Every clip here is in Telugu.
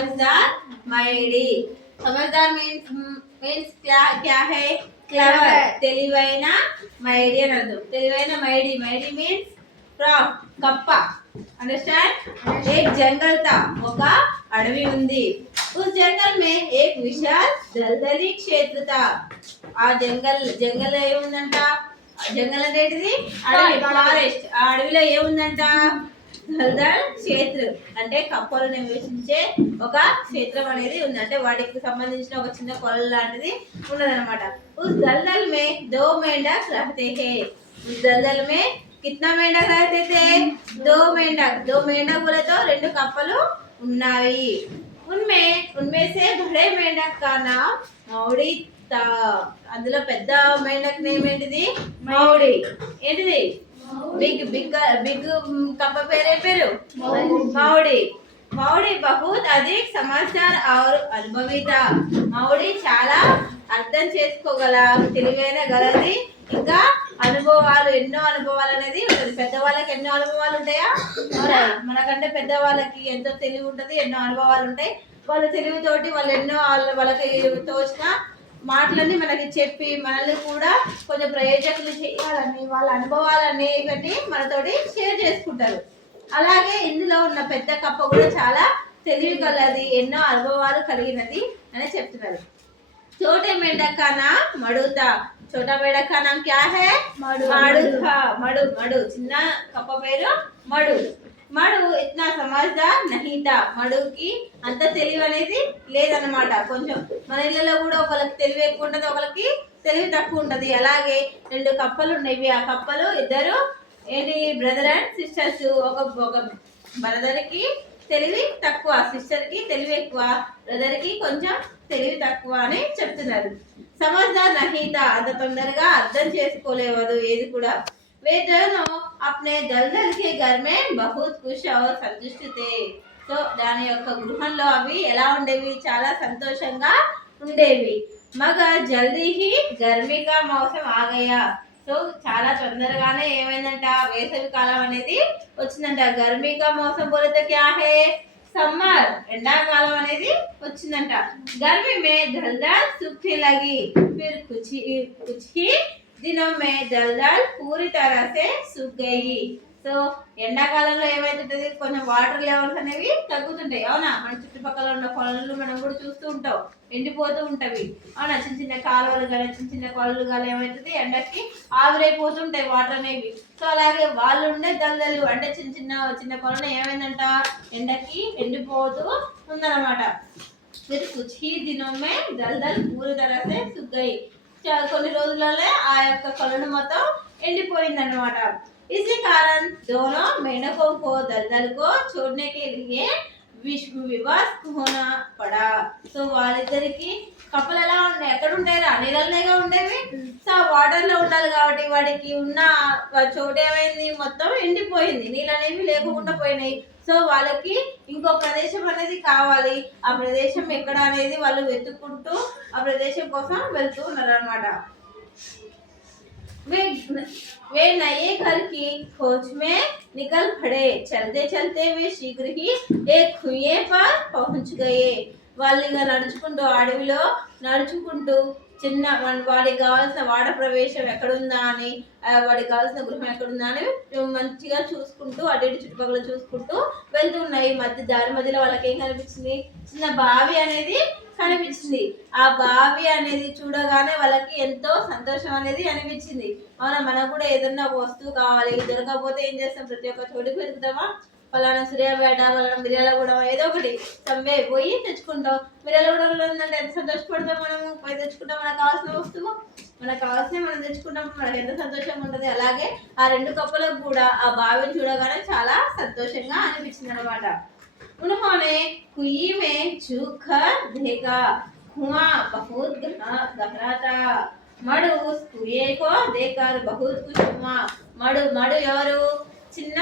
समझदार మైడి समझदार मीन्स क्या है क्लेवर తెలివైన మైడి అని అర్థం తెలివైన మైడి మైడి మీన్స్ ఫ్రాక్ కప్ప अंडरस्टैंड एक जंगल था ఒక అడవి ఉంది उस जंगल में एक विशाल दलदली क्षेत्र था ఆ జంగల్ ఏముందంట జంగల్ అంటే ఏంటిది అడవి ఫారెస్ట్ ఆ అడవిలో ఏముందంట దల్దల్ క్షేత్ర అంటే కప్పలు నివసించే ఒక క్షేత్రం అనేది ఉంది అంటే వాటికి సంబంధించిన ఒక చిన్న కొల లాంటిది ఉన్నదన్నమాట उस दलदल में दो मेंढक रहते हैं उस दलदल में कितना मेंढक रहते थे दो मेंढक बोले तो రెండు కప్పలు ఉన్నాయి उनमें से बड़े मेंढक का नाम मौड़ी था అందులో పెద్ద మేండక్ నేమ్ ఏంటిది మౌడి ఏంటిది बिग बिग बिग कप पेरे मौड़ी मौड़ी बहुत अधिक समझदार और अनुभवी था मौड़ी చాలా అర్థం చేసుకోగల తెలివైన గలది ఇంకా అనుభవాలు ఎన్నో అనుభవాలు అనేది ఉంటుంది పెద్దవాళ్ళకి ఎన్నో అనుభవాలు ఉంటాయా మనకంటే పెద్దవాళ్ళకి ఎంతో తెలివి ఉంటుంది ఎన్నో అనుభవాలు ఉంటాయి వాళ్ళ తెలివితోటి వాళ్ళు ఎన్నో వాళ్ళకి తోచిన మాటలన్నీ మనకి చెప్పి మనల్ని కూడా కొంచెం ప్రయోజకులు చేయాలని వాళ్ళ అనుభవాలని ఇవన్నీ మనతోటి షేర్ చేసుకుంటారు అలాగే ఇందులో ఉన్న పెద్ద కప్ప కూడా చాలా తెలివి గలది ఎన్నో అనుభవాలు కలిగినది అని చెప్తున్నారు छोटे मेंढक का नाम मडू था छोटा मेंढक का नाम क्या है मडू था मडू చిన్న కప్ప పేరు మడు మడు ఇట్నా సమజ్దార్ నహీ తా మడుకి అంత తెలివి అనేది లేదన్నమాట కొంచెం మన ఇళ్ళలో కూడా ఒకరికి తెలివి ఎక్కువ ఉంటుంది ఒకరికి తెలివి తక్కువ ఉంటుంది అలాగే రెండు కప్పలు ఉన్నాయి ఆ కప్పలు ఇద్దరు ఏంటి బ్రదర్ అండ్ సిస్టర్స్ ఒక బ్రదర్కి తెలివి తక్కువ సిస్టర్కి తెలివి ఎక్కువ బ్రదర్కి కొంచెం తెలివి తక్కువ అని చెప్తున్నారు సమజ్దార్ నహీ తా అంత తొందరగా అర్థం చేసుకోలేవదు ఏది కూడా वे दोनों अपने दलदल के घर में बहुत खुश और संतुष्ट थे సో దాని యొక్క గృహంలో అవి ఎలా ఉండేవి చాలా సంతోషంగా ఉండేవి మగర్ జల్దీ హీ గర్మీ కా మౌసం ఆ గయా సో చాలా తొందరగానే ఏమైందంట వేసవి కాలం అనేది వచ్చిందంట గర్మీ కా మౌసం బోలితే క్యా హే సమ్మర్ ఎండాకాలం అనేది వచ్చిందంట గర్మీ మే దల్దల్ सूखने लगी फिर कुछ ही दिनों में दलदल पूरी तरह से सूख गई సో ఎండాకాలంలో ఏమైతుంటది కొంచెం వాటర్ లెవెల్స్ అనేవి తగ్గుతుంటాయి అవునా మన చుట్టుపక్కల ఉన్న కొలలు మనం కూడా చూస్తూ ఉంటాం ఎండిపోతూ ఉంటవి అవునా చిన్న చిన్న కాలువలు కానీ చిన్న కొలలు కానీ ఏమవుతుంది ఎండకి ఆవిరైపోతుంటాయి వాటర్ అనేవి సో అలాగే వాళ్ళు ఉండే దళదలు అంటే చిన్న కొలను ఏమైందంట ఎండకి ఎండిపోతూ ఉందన్నమాట फिर कुछ ही दिनों में दलदल पूरी तरह से सूख गई కొన్ని రోజులలో ఆ యొక్క కొలను మొత్తం ఎండిపోయిందన్నమాట इसी कारण दोनों मेंढकों को दलदल को छोड़ने के लिए विवश होना पड़ा సో వాళ్ళిద్దరికి కప్పలు ఎలా ఉంటాయి ఎక్కడ ఉంటాయి నీళ్ళలోనే ఉండేవి సో వాటర్ లో ఉండాలి కాబట్టి వాడికి ఉన్న చోటు ఏమైంది మొత్తం ఎండిపోయింది నీళ్ళు అనేవి లేకుండా పోయినాయి సో వాళ్ళకి ఇంకో ప్రదేశం అనేది కావాలి ఆ ప్రదేశం ఎక్కడ అనేది వాళ్ళు వెతుక్కుంటూ ఆ ప్రదేశం కోసం వెళ్తూ ఉన్నారు అన్నమాట वे नए घर की खोज में निकल पड़े चलते चलते वे शीघ्र ही एक कुएं पर पहुंच गए వాళ్ళు ఇక నడుచుకుంటూ అడవిలో నడుచుకుంటూ చిన్న వాడికి కావాల్సిన వాడ ప్రవేశం ఎక్కడుందా అని వాడికి కావాల్సిన గృహం ఎక్కడుందా అని మంచిగా చూసుకుంటూ అటు ఇటు చుట్టుపక్కల చూసుకుంటూ వెళ్తున్నాయి దారి మధ్యలో వాళ్ళకి ఏం కనిపించింది చిన్న బావి అనేది కనిపించింది ఆ బావి అనేది చూడగానే వాళ్ళకి ఎంతో సంతోషం అనేది అనిపించింది అవునా మనకు కూడా ఏదన్నా ఒక వస్తువు కావాలి దొరకకపోతే ఏం చేస్తాం ప్రతి ఒక్క చోటుకి వెతుకుతామా ఫలానా సూర్యాపేట ఫలానా మిర్యాలగూడెం ఏదో ఒకటి సమ్మె పోయి తెచ్చుకుంటాం మిర్యాలగూడెంలో ఉందంటే ఎంత సంతోషపడతాం మనము పోయి తెచ్చుకుంటాం మనకు కావాల్సిన వస్తువు మనకు కావాల్సినవి మనం తెచ్చుకుంటాం మనకు ఎంత సంతోషంగా ఉంటుంది అలాగే ఆ రెండు కప్పులకు కూడా ఆ బావిని చూడగానే చాలా సంతోషంగా అనిపించింది అనమాట उन्होंने कुएं में झुक कर देखा कुआं बहुत गहरा था मडु उस कुएं को देखकर बहुत खुश हुआ मडु ఎవరు చిన్న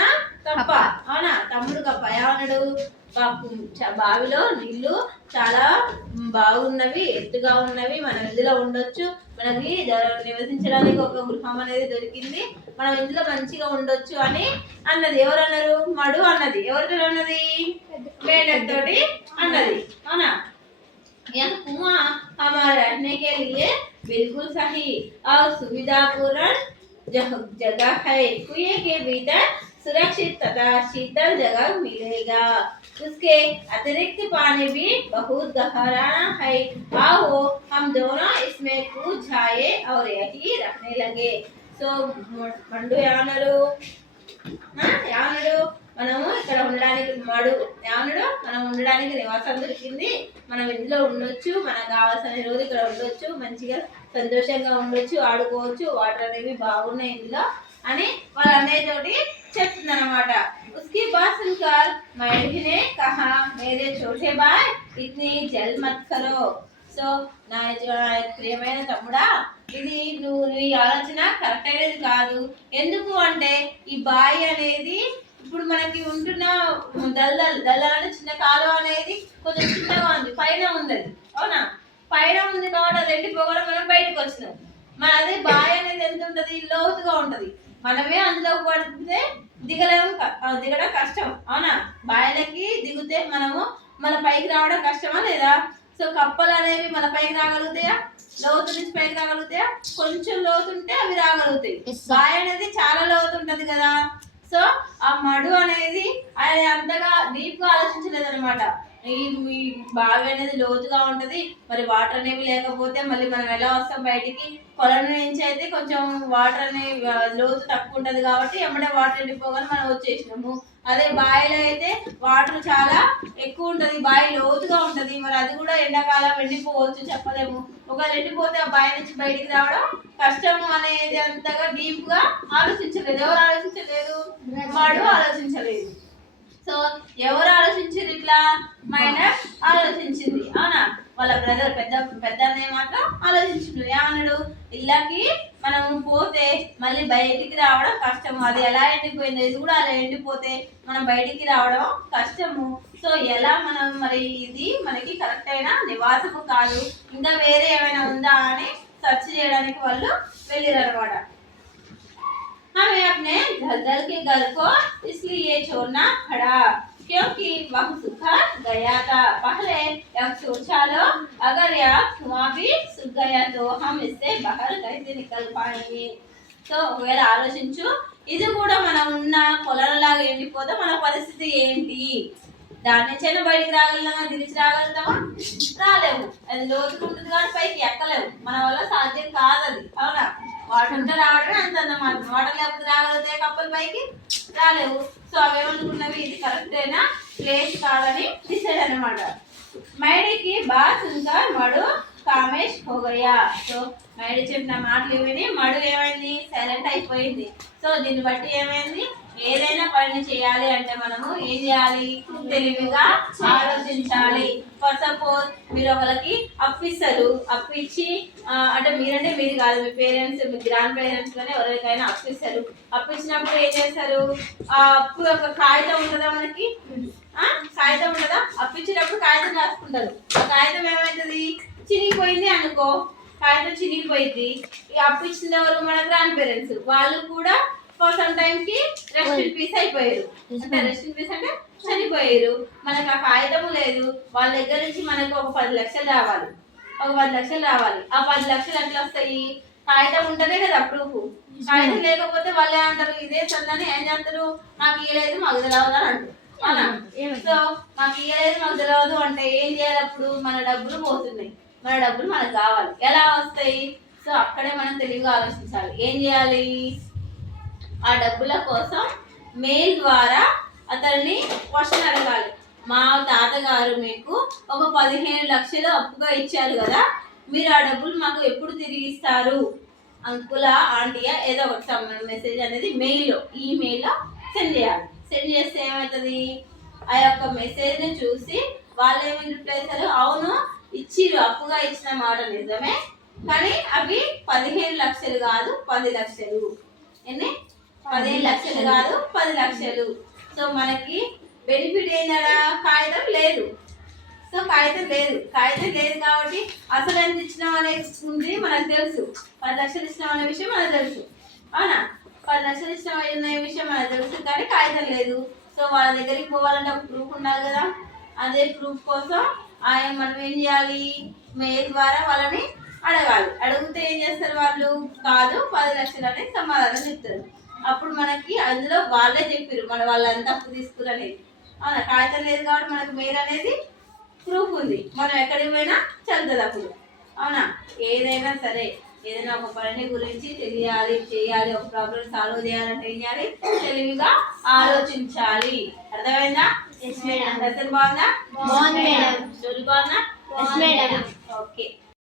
కప్ప అవునా తమ్ముడు కప్ప ఏమన్నాడు బావిలో నీళ్లు చాలా బాగున్నవి ఎత్తుగా ఉన్నవి మనం ఇందులో ఉండొచ్చు మనకి నివసించడానికి ఒక గృహం అనేది దొరికింది మనం ఇందులో మంచిగా ఉండొచ్చు అని అన్నది ఎవరు అన్నారు మడు అన్నది ఎవరితో అన్నది మేడతోటి అన్నది बिल्कुल सही। और सुविधापूर्ण जगह है। कुएं के भीतर सुरक्षित तथा शीतल जगह मिलेगा। उसके अतिरिक्त पानी भी बहुत गहरा है। आओ हम दोनों इसमें कूद जाए और यही रखने लगे। సో మండు ఏమన్నాడు, ఏమన్నాడు, మనము ఇక్కడ ఉండడానికి ఏమన్నాడు, మనం ఉండడానికి నివాసం దొరికింది, మనం ఇందులో ఉండొచ్చు, మనకు కావాల్సిన రోజు ఇక్కడ ఉండొచ్చు, మంచిగా సంతోషంగా ఉండొచ్చు, ఆడుకోవచ్చు, వాటర్ అనేవి బాగున్నాయి ఇందులో అని వాళ్ళ అన్నయ్య తోటి చెప్తుంది అనమాట. उसकी बात सुनकर मैडी ने कहा मेरे छोटे भाई इतनी जल मत करो. సో నా ప్రియమైన తమ్ముడా, ఇది నువ్వు నీ ఆలోచన కరెక్ట్ అనేది కాదు. ఎందుకు అంటే ఈ బావి అనేది ఇప్పుడు మనకి ఉంటున్న దళ్ళ చిన్న కాలువ అనేది కొంచెం చిన్నగా ఉంది, పైన ఉంది అది, అవునా, పైన ఉంది కాబట్టి అది ఎండిపోకుండా మనం బయటకు వచ్చినాం. మన అదే బావి అనేది ఎంత ఉంటది, లోతుగా ఉంటది, మనమే అందులో పడితే దిగడం కష్టం, అవునా. బావిలకి దిగితే మనము మన పైకి రావడం కష్టమా లేదా. సో కప్పలు అనేవి మన పైకి రాగలుగుతాయా, లోతు నుంచి పైకి రాగలుగుతాయా, కొంచెం లోతుంటే అవి రాగలుగుతాయి. బావి అనేది చాలా లోతు ఉంటది కదా. సో ఆ మడు అనేది ఆయన అంతగా డీప్ గా ఆలోచించలేదు అనమాట. ఈ బావి అనేది లోతుగా ఉంటది, మరి వాటర్ అనేవి లేకపోతే మళ్ళీ మనం ఎలా వస్తాం బయటికి. కొలను నుంచి అయితే కొంచెం వాటర్ అనేవి లోతు తక్కువ ఉంటది కాబట్టి ఎమ్మడే వాటర్ ఎండిపోగానే మనం వచ్చేసినాము. అదే బావిలో అయితే వాటర్ చాలా ఎక్కువ ఉంటది, బావి లోతుగా ఉంటది, మరి అది కూడా ఎండాకాలం ఎండిపోవచ్చు, చెప్పలేము. ఒకవేళ ఎండిపోతే ఆ బావి నుంచి బయటికి రావడం కష్టము అనేది అంతగా డీప్ గా ఆలోచించలేదు. ఎవరు ఆలోచించలేదు, వాడు ఆలోచించలేదు. సో ఎవరు ఆలోచించారు ఇట్లా, మైనర్ ఆలోచించింది, అవునా. వాళ్ళ బ్రదర్ పెద్ద అన్నయ్య మాత్రం ఆలోచించిండు. ఏమన్నాడు, ఇళ్ళకి మనం పోతే మళ్ళీ బయటికి రావడం కష్టము, అది ఎలా ఎండిపోయిందో ఇది కూడా అలా ఎండిపోతే మనం బయటికి రావడం కష్టము. సో ఎలా మనం మరి ఇది మనకి కరెక్ట్ అయిన నివాసము కాదు, ఇంకా వేరే ఏమైనా ఉందా అని సెర్చ్ చేయడానికి వాళ్ళు వెళ్ళారు అనమాట. हमें अपने दलदल के घर को इसलिए छोड़ना पड़ा क्योंकि वह सूखा गया था. पहले अब सोचा लो, अगर यह कुआं भी सूख गया तो हम इससे बाहर कैसे निकल पाएंगे. సో ఒకవేళ ఆలోచించు, ఇది కూడా మనం ఉన్న పొలంలాగా ఎండిపోతే మన పరిస్థితి ఏంటి, దాని నుంచైనా బయటికి రాగలుగుతామా, దిలిచి రాగలుగుతామా, రాలేము. అది లోతుకుంటుంది కానీ పైకి ఎక్కలేము, మన వల్ల సాధ్యం కాదు అది, అవునా. వాటర్ ఉంటే రావడమే అంత అన్నమాట, వాటర్ లేకపోతే రాగలుగుతాయి కప్పలు పైకి, రాలేవు. సో అవేమనుకున్నవి ఇది కరెక్ట్ అయినా ప్లేస్ కాదని డిసైడ్ అనమాట. మైడీకి బాగా సున్కర్ మడు కామేష్ హోగయ్యా. సో మైడీ చెప్పిన మాటలు ఏమైంది, మడు ఏమైంది, సైలెంట్ అయిపోయింది. సో దీన్ని బట్టి ఏమైంది, ఏదైనా పని చేయాలి అంటే మనము ఏం చేయాలి, తెలివిగా ఆలోచించాలి. ఫర్ సపోజ్ మీరు ఒకరికి అప్పిస్తారు, అప్పిచ్చి అంటే మీరంటే మీరు కాదు, మీ పేరెంట్స్, మీ గ్రాండ్ పేరెంట్స్ కానీ ఎవరికైనా అప్పిస్తారు. అప్పించినప్పుడు ఏం చేస్తారు, ఆ అప్పు ఒక కాగితం ఉంటుందా మనకి, కాగితం ఉండదా, అప్పించినప్పుడు కాగితం రాసుకుంటారు. ఆ కాగితం ఏమవుతుంది, చినిగిపోయింది అనుకో, కాగితం చినిగిపోయింది. ఈ అప్పించిన ఎవరు, మన గ్రాండ్ పేరెంట్స్, వాళ్ళు కూడా ఫర్ సమ్ టైమ్ కి రెస్ట్ ఇన్ పీస్ అయిపోయారు. అంటే రెస్ట్ ఇన్ పీస్ అంటే చనిపోయారు. మనకు ఆ కాగితము లేదు, వాళ్ళ దగ్గర నుంచి మనకు ఒక 10 లక్షలు రావాలి, ఒక 10 లక్షలు రావాలి. ఆ 10 లక్షలు ఎట్లా వస్తాయి, కాగితం ఉంటేనే కదా ప్రూఫ్. కాగితం లేకపోతే వాళ్ళు ఏమంటారు, ఇదే చందని ఏం చేస్తారు, మాకు ఇయ్యలేదు మాకు తెలియదు అని అంటారు. సో మాకు ఇయ్యలేదు మాకు తెలియదు అంటే ఏం చేయాలి, అప్పుడు మన డబ్బులు పోతున్నాయి, మన డబ్బులు మనకు కావాలి, ఎలా వస్తాయి. సో అక్కడే మనం తెలివిగా ఆలోచించాలి. ఏం చేయాలి, ఆ డబ్బుల కోసం మెయిల్ ద్వారా అతన్ని క్వశ్చన్ అడగాలి. మా తాతగారు మీకు ఒక 15 లక్షలు అప్పుగా ఇచ్చారు కదా, మీరు ఆ డబ్బులు మాకు ఎప్పుడు తిరిగి ఇస్తారు, అంకులా ఆంటీయా ఏదో ఒక మెసేజ్ అనేది మెయిల్లో, ఈమెయిల్లో సెండ్ చేయాలి. సెండ్ చేస్తే ఏమవుతుంది, ఆ యొక్క మెసేజ్ని చూసి వాళ్ళు ఏమైనా రిప్లై ఇస్తారు, అవును ఇచ్చిరు, అప్పుగా ఇచ్చిన మాట నిజమే, కానీ అవి 15 లక్షలు కాదు 10 లక్షలు. ఎన్ని, 15 లక్షలు కాదు 10 లక్షలు. సో మనకి బెనిఫిట్ ఏంటడా, కాగితం లేదు. సో కాగితం లేదు కాబట్టి అసలు ఎంత ఇచ్చినాం అనేది ఉంది మనకు తెలుసు, 10 లక్షలు ఇచ్చినాం అనే విషయం మనకు తెలుసు, అవునా. 10 లక్షలు ఇచ్చినాం అనే విషయం మనకు తెలుసు, కానీ కాగితం లేదు. సో వాళ్ళ దగ్గరికి పోవాలంటే ఒక ప్రూఫ్ ఉండాలి కదా. అదే ప్రూఫ్ కోసం మనం ఏం చేయాలి, మెయిల్ ద్వారా వాళ్ళని అడగాలి. అడిగితే ఏం చేస్తారు వాళ్ళు? కాదు 10 లక్షలు అని సమాధానం చెప్తారు. అప్పుడు మనకి అందులో వాళ్ళే చెప్పారు మన వాళ్ళంతా అప్పు తీసుకురనేది. అవునా? కాగితం లేదు కాబట్టి మనకు మెయిన్ అనేది ప్రూఫ్ ఉంది. మనం ఎక్కడికి పోయినా చదువుతుంది అప్పుడు. అవునా? ఏదైనా సరే ఏదైనా ఒక పని గురించి తెలియాలి, చేయాలి, ఒక ప్రాబ్లం సాల్వ్ చేయాలంటే ఏం చేయాలి? తెలివిగా ఆలోచించాలి. అర్థమైందా? లెసన్ బాగుందా? స్టోరీ బాగుందా? ఓకే.